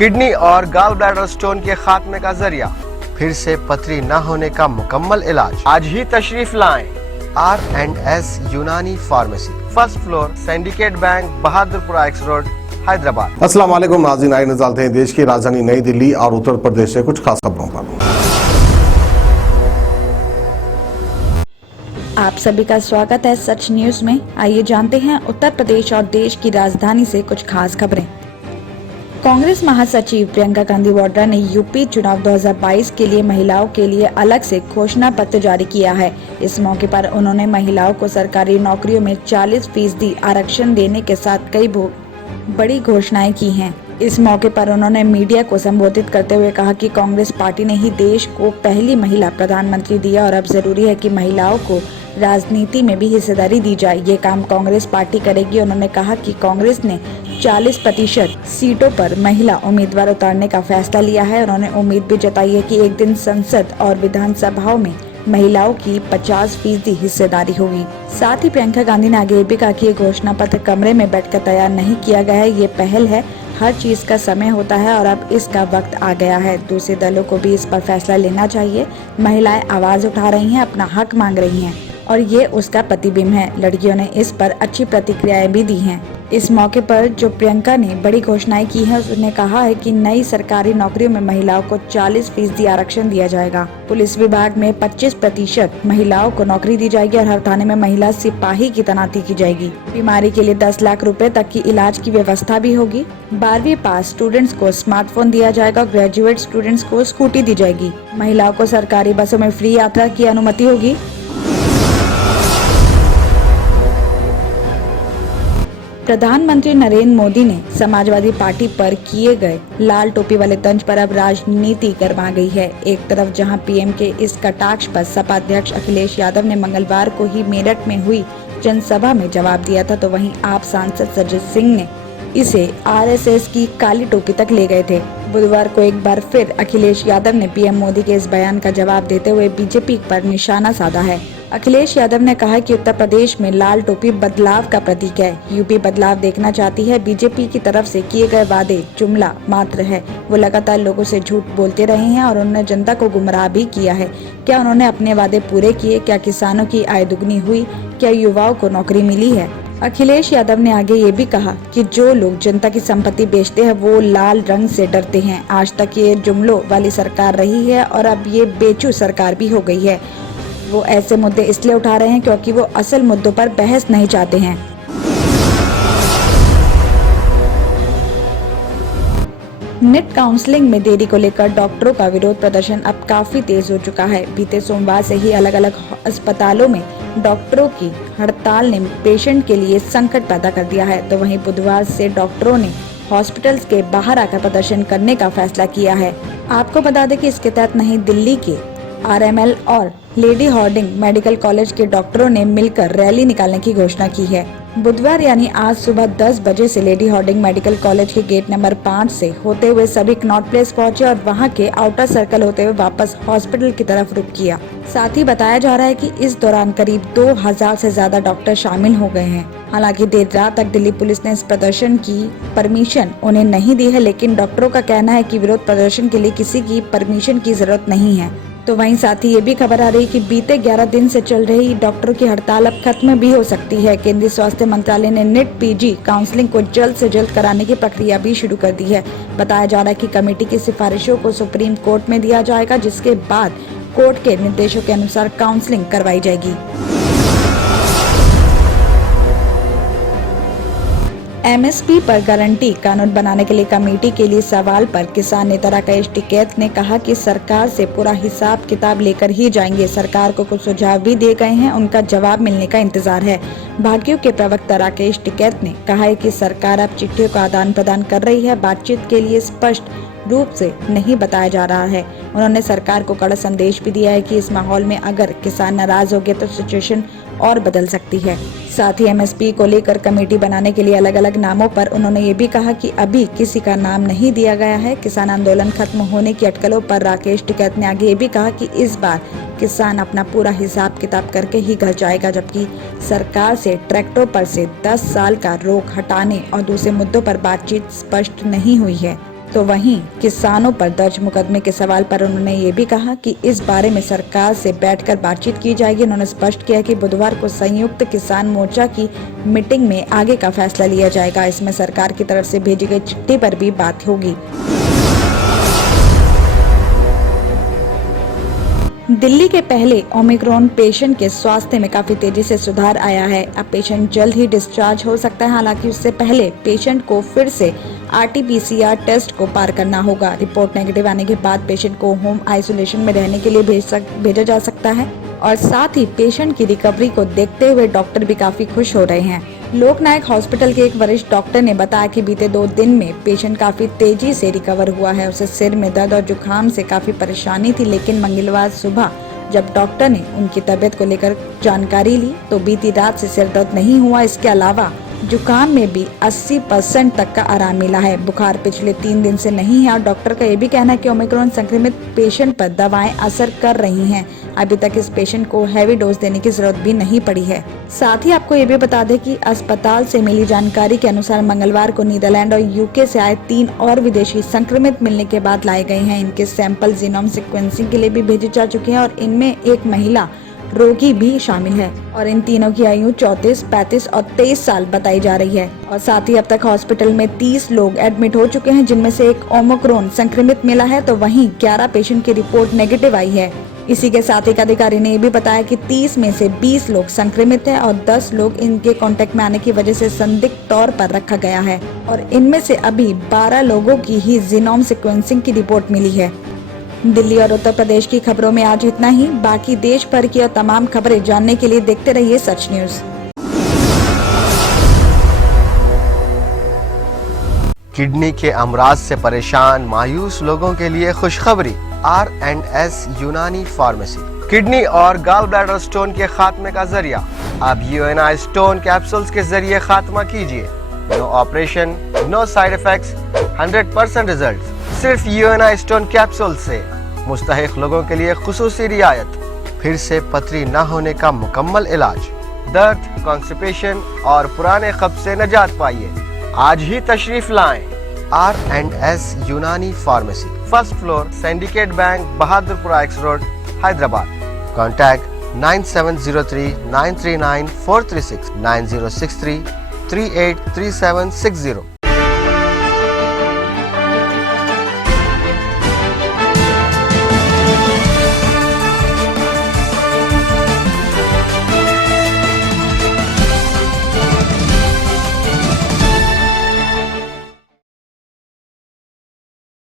Kidney और gall bladder stone के खात्मे का जरिया, फिर से पथरी न होने का मुकम्मल इलाज। आज ही तशरीफ लाएं R&S यूनानी pharmacy, first floor, syndicate bank, Bahadurpura x road, Hyderabad. अस्सलाम वालेकुम नाज़रीन, आइए नज़र डालते हैं देश की राजधानी नई दिल्ली और उत्तर प्रदेश से कुछ खास खबरों पर। आप सभी का स्वागत है सच न्यूज में। आइए जानते हैं उत्तर प्रदेश और देश की राजधानी से कुछ खास खबरें। कांग्रेस महासचिव प्रियंका गांधी वाड्रा ने यूपी चुनाव 2022 के लिए महिलाओं के लिए अलग से घोषणा पत्र जारी किया है। इस मौके पर उन्होंने महिलाओं को सरकारी नौकरियों में 40% आरक्षण देने के साथ कई बड़ी घोषणाएं की हैं। इस मौके पर उन्होंने मीडिया को संबोधित करते हुए कहा कि कांग्रेस पार्टी ने ही देश को पहली महिला प्रधानमंत्री दिया और अब जरूरी है कि महिलाओं को राजनीति में भी हिस्सेदारी दी जाए। ये काम कांग्रेस पार्टी करेगी। उन्होंने कहा कि कांग्रेस ने 40% सीटों पर महिला उम्मीदवार उतारने का फैसला लिया है। उन्होंने उम्मीद भी जताई है कि एक दिन संसद और विधानसभाओं में महिलाओं की 50% हिस्सेदारी होगी। साथ ही प्रियंका गांधी ने आगे भी कहा कि ये घोषणा पत्र कमरे में बैठकर तैयार नहीं किया गया है, ये पहल है। हर चीज का समय होता है और अब इसका वक्त आ गया है। दूसरे दलों को भी इस पर फैसला लेना चाहिए। महिलाएं आवाज उठा रही हैं, अपना हक मांग रही हैं और ये उसका प्रतिबिंब है। लड़कियों ने इस पर अच्छी प्रतिक्रियाएं भी दी हैं। इस मौके पर जो प्रियंका ने बड़ी घोषणाएं की हैं, उसने कहा है कि नई सरकारी नौकरियों में महिलाओं को 40% आरक्षण दिया जाएगा। पुलिस विभाग में 25% महिलाओं को नौकरी दी जाएगी और हर थाने में महिला सिपाही की तैनाती की जाएगी। बीमारी के लिए 10 लाख रुपए तक की इलाज की व्यवस्था भी होगी। 12वीं पास स्टूडेंट्स को स्मार्टफोन दिया जाएगा और ग्रेजुएट स्टूडेंट्स को स्कूटी दी जाएगी। महिलाओं को सरकारी बसों में फ्री यात्रा की अनुमति होगी। प्रधानमंत्री नरेंद्र मोदी ने समाजवादी पार्टी पर किए गए लाल टोपी वाले तंज पर अब राजनीति गर्मा गई है। एक तरफ जहां पीएम के इस कटाक्ष पर सपा अध्यक्ष अखिलेश यादव ने मंगलवार को ही मेरठ में हुई जनसभा में जवाब दिया था, तो वहीं आप सांसद सरजीत सिंह ने इसे आरएसएस की काली टोपी तक ले गए थे। बुधवार को एक बार फिर अखिलेश यादव ने पीएम मोदी के इस बयान का जवाब देते हुए बीजेपी पर निशाना साधा है। अखिलेश यादव ने कहा कि उत्तर प्रदेश में लाल टोपी बदलाव का प्रतीक है। यूपी बदलाव देखना चाहती है। बीजेपी की तरफ से किए गए वादे जुमला मात्र है। वो लगातार लोगों से झूठ बोलते रहे हैं और उन्होंने जनता को गुमराह भी किया है। क्या उन्होंने अपने वादे पूरे किए? क्या किसानों की आय दुगनी हुई? क्या युवाओं को नौकरी मिली है? अखिलेश यादव ने आगे ये भी कहा कि जो लोग जनता की संपत्ति बेचते हैं वो लाल रंग से डरते हैं। आज तक ये जुमलों वाली सरकार रही है और अब ये बेचू सरकार भी हो गई है। वो ऐसे मुद्दे इसलिए उठा रहे हैं क्योंकि वो असल मुद्दों पर बहस नहीं चाहते हैं। नेट काउंसलिंग में देरी को लेकर डॉक्टरों का विरोध प्रदर्शन अब काफी तेज हो चुका है। बीते सोमवार से ही अलग अलग अस्पतालों में डॉक्टरों की हड़ताल ने पेशेंट के लिए संकट पैदा कर दिया है, तो वहीं बुधवार से डॉक्टरों ने हॉस्पिटल्स के बाहर आकर प्रदर्शन करने का फैसला किया है। आपको बता दें कि इसके तहत नई दिल्ली के RML और लेडी हार्डिंग मेडिकल कॉलेज के डॉक्टरों ने मिलकर रैली निकालने की घोषणा की है। बुधवार यानी आज सुबह 10 बजे से लेडी हार्डिंग मेडिकल कॉलेज के गेट नंबर 5 से होते हुए सभी कनॉट प्लेस पहुंचे और वहां के आउटर सर्कल होते हुए वापस हॉस्पिटल की तरफ रुख किया। साथ ही बताया जा रहा है कि इस दौरान करीब 2000 से ज्यादा डॉक्टर शामिल हो गए हैं। हालांकि देर रात तक दिल्ली पुलिस ने इस प्रदर्शन की परमिशन उन्हें नहीं दी है, लेकिन डॉक्टरों का कहना है कि विरोध प्रदर्शन के लिए किसी की परमिशन की जरूरत नहीं है। तो वहीं साथ ही ये भी खबर आ रही कि बीते 11 दिन से चल रही डॉक्टरों की हड़ताल अब खत्म भी हो सकती है। केंद्रीय स्वास्थ्य मंत्रालय ने नेट PG काउंसलिंग को जल्द से जल्द कराने की प्रक्रिया भी शुरू कर दी है। बताया जा रहा है कि कमेटी की सिफारिशों को सुप्रीम कोर्ट में दिया जाएगा, जिसके बाद कोर्ट के निर्देशों के अनुसार काउंसलिंग करवाई जाएगी। MSP पर गारंटी कानून बनाने के लिए कमेटी के लिए सवाल पर किसान नेता राकेश टिकैत ने कहा कि सरकार से पूरा हिसाब किताब लेकर ही जाएंगे। सरकार को कुछ सुझाव भी दिए गए हैं, उनका जवाब मिलने का इंतजार है। भाकियू के प्रवक्ता राकेश टिकैत ने कहा है कि सरकार अब चिट्ठियों का आदान प्रदान कर रही है, बातचीत के लिए स्पष्ट रूप से नहीं बताया जा रहा है। उन्होंने सरकार को कड़ा संदेश भी दिया है कि इस माहौल में अगर किसान नाराज हो गए तो सिचुएशन और बदल सकती है। साथ ही MSP को लेकर कमेटी बनाने के लिए अलग अलग नामों पर उन्होंने ये भी कहा कि अभी किसी का नाम नहीं दिया गया है। किसान आंदोलन खत्म होने की अटकलों पर राकेश टिकैत ने आगे ये भी कहा कि इस बार किसान अपना पूरा हिसाब किताब करके ही घर जाएगा, जबकि सरकार से ट्रैक्टरों पर से 10 साल का रोक हटाने और दूसरे मुद्दों पर बातचीत स्पष्ट नहीं हुई है। तो वहीं किसानों पर दर्ज मुकदमे के सवाल पर उन्होंने ये भी कहा कि इस बारे में सरकार से बैठकर बातचीत की जाएगी। उन्होंने स्पष्ट किया कि बुधवार को संयुक्त किसान मोर्चा की मीटिंग में आगे का फैसला लिया जाएगा। इसमें सरकार की तरफ से भेजी गई चिट्ठी पर भी बात होगी। दिल्ली के पहले ओमिक्रॉन पेशेंट के स्वास्थ्य में काफी तेजी से सुधार आया है। अब पेशेंट जल्द ही डिस्चार्ज हो सकता है। हालांकि उससे पहले पेशेंट को फिर से RT-PCR टेस्ट को पार करना होगा। रिपोर्ट नेगेटिव आने के बाद पेशेंट को होम आइसोलेशन में रहने के लिए भेजा जा सकता है और साथ ही पेशेंट की रिकवरी को देखते हुए डॉक्टर भी काफी खुश हो रहे हैं। लोकनायक हॉस्पिटल के एक वरिष्ठ डॉक्टर ने बताया कि बीते 2 दिन में पेशेंट काफी तेजी से रिकवर हुआ है। उसे सिर में दर्द और जुकाम से काफी परेशानी थी, लेकिन मंगलवार सुबह जब डॉक्टर ने उनकी तबीयत को लेकर जानकारी ली तो बीती रात से सिर दर्द नहीं हुआ। इसके अलावा जुकाम में भी 80% तक का आराम मिला है। बुखार पिछले 3 दिन से नहीं है और डॉक्टर का ये भी कहना है कि ओमिक्रॉन संक्रमित पेशेंट पर दवाएं असर कर रही हैं। अभी तक इस पेशेंट को हैवी डोज देने की जरूरत भी नहीं पड़ी है। साथ ही आपको ये भी बता दें कि अस्पताल से मिली जानकारी के अनुसार मंगलवार को नीदरलैंड और यूके से आए 3 और विदेशी संक्रमित मिलने के बाद लाए गए हैं। इनके सैंपल जीनोम सीक्वेंसिंग के लिए भी भेजे जा चुके हैं और इनमें एक महिला रोगी भी शामिल है और इन तीनों की आयु 34, 35 और 23 साल बताई जा रही है। और साथ ही अब तक हॉस्पिटल में 30 लोग एडमिट हो चुके हैं, जिनमें से एक ओमिक्रॉन संक्रमित मिला है तो वहीं 11 पेशेंट की रिपोर्ट नेगेटिव आई है। इसी के साथ एक अधिकारी ने ये भी बताया कि 30 में से 20 लोग संक्रमित हैं और 10 लोग इनके कांटेक्ट में आने की वजह से संदिग्ध तौर पर रखा गया है और इनमें से अभी 12 लोगों की ही जीनोम सीक्वेंसिंग की रिपोर्ट मिली है। दिल्ली और उत्तर प्रदेश की खबरों में आज इतना ही। बाकी देश भर की और तमाम खबरें जानने के लिए देखते रहिए सच न्यूज। किडनी के अमराज से परेशान मायूस लोगों के लिए खुशखबरी। R&S यूनानी फार्मेसी किडनी और गॉल ब्लैडर स्टोन के खात्मे का जरिया। अब UNI स्टोन कैप्सूल्स के जरिए खात्मा कीजिए। No operation, no side effects, 100% result. सिर्फ UNI स्टोन कैप्सूल से मुस्तहिक लोगों के लिए खुसूसी रियायत। फिर से पथरी न होने का मुकम्मल इलाज। दर्द, कॉन्स्टिपेशन और पुराने कब्ज से निजात पाइए। आज ही तशरीफ लाएं। R&S यूनानी pharmacy, 1st floor, syndicate bank, Bahadurpura X road, Hyderabad. Contact 9703 939 436 9063 383760।